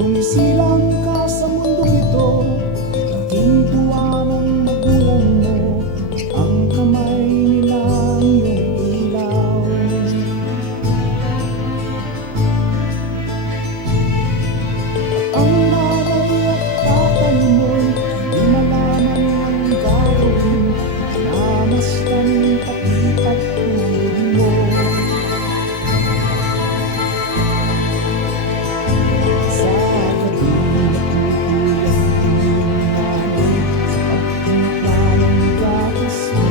Nung isilang ka sa mundong ito, laking tuwa ng magulang mo, ang kamay nilang iyong ilaw. Ang nanay at tatay mo'y di malaman ang gagawin, namastan pati pagtulog mo. Sa gabi natutulog iyong nanay sa pagtimpla ng gatas mo.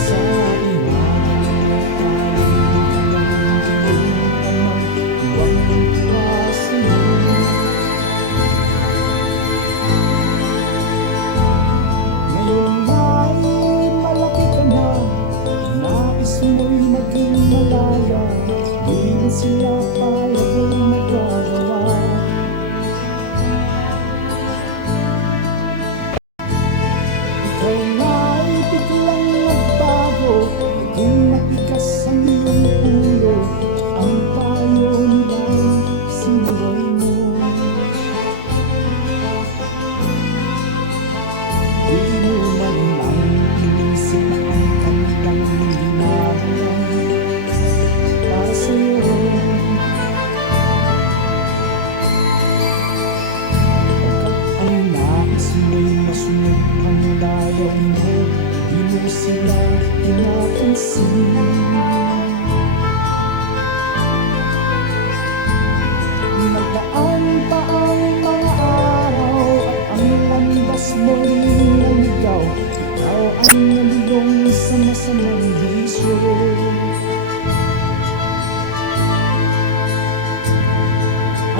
Sa imahe ngayon ay malaki ka na, nais mo'y maging malaya, di na sila payag ay magagawa. Ikaw nga'y biglang nagbago, naging matigas ang iyong ulo, ang payo nila'y sinuway mo. Di mo man lang inisip ang kanilang ginagawa para sa'yo. Pagkat ang nais mo'y masunod ang layaw mo, di mo sila pinapansin. Nagdaan pa ang mga araw at ang landas mo'y naligaw. Ikaw ang nalulong sa masamang bisyo.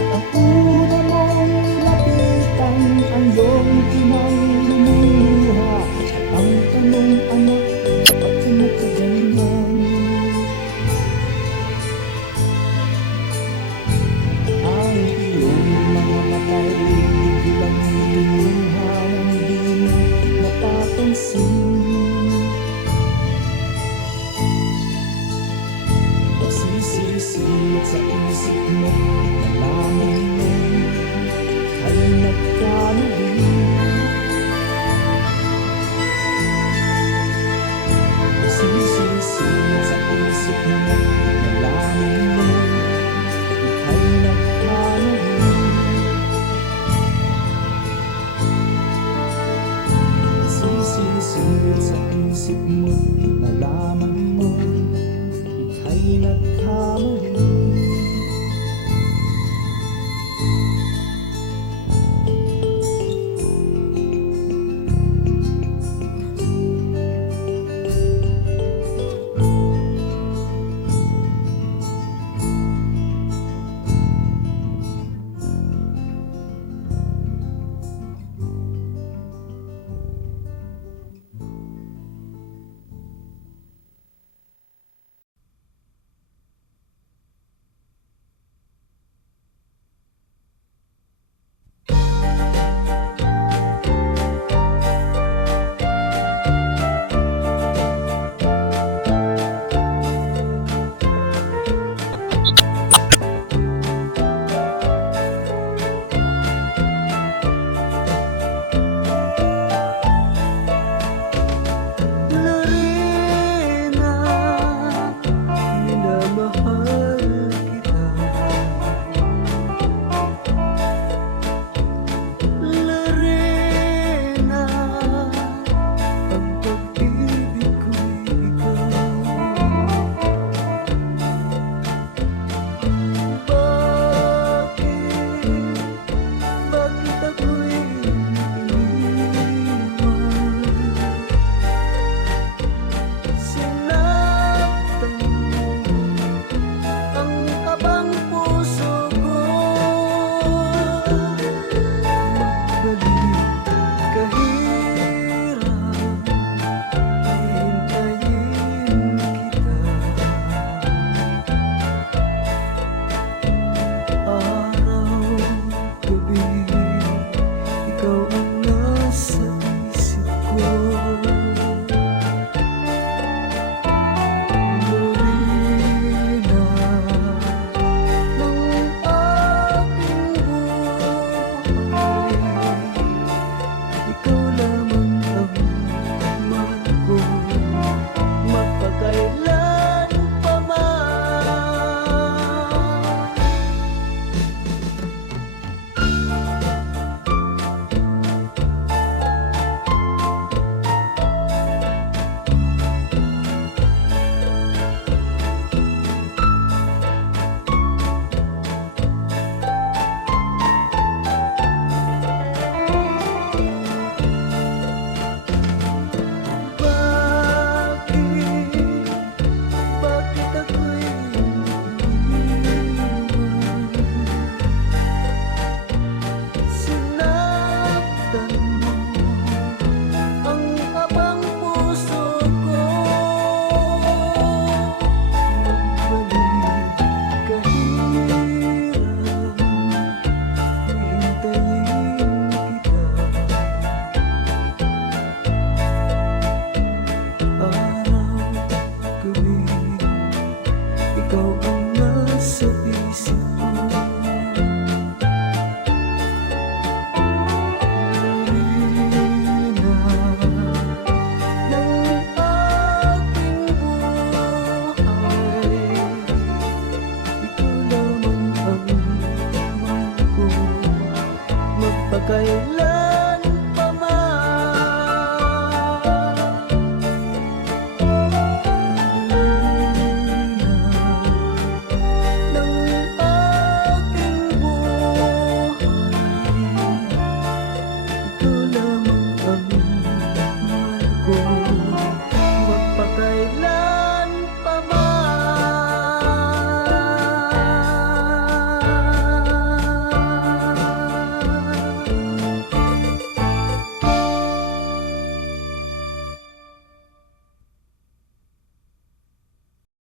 At ang una mong nilapitan ang iyong inang lumuluha. At ang tanong, anak, ba't ka nagkaganyan? Ang iyong mga matay biglang lumuha nang di mo napapansin. Pagsisisit sa isip mo, nalaman mo ay nagkamali. Pagsisisit sa isip mo, nalaman mo ay nagkamali. Pagsisisit sa isip mo, nalaman mo ika'y nagkamali. ikaw ang nasa isip ko. Marina ng aking buhay, ikaw lamang ang mahal ko magpakailan.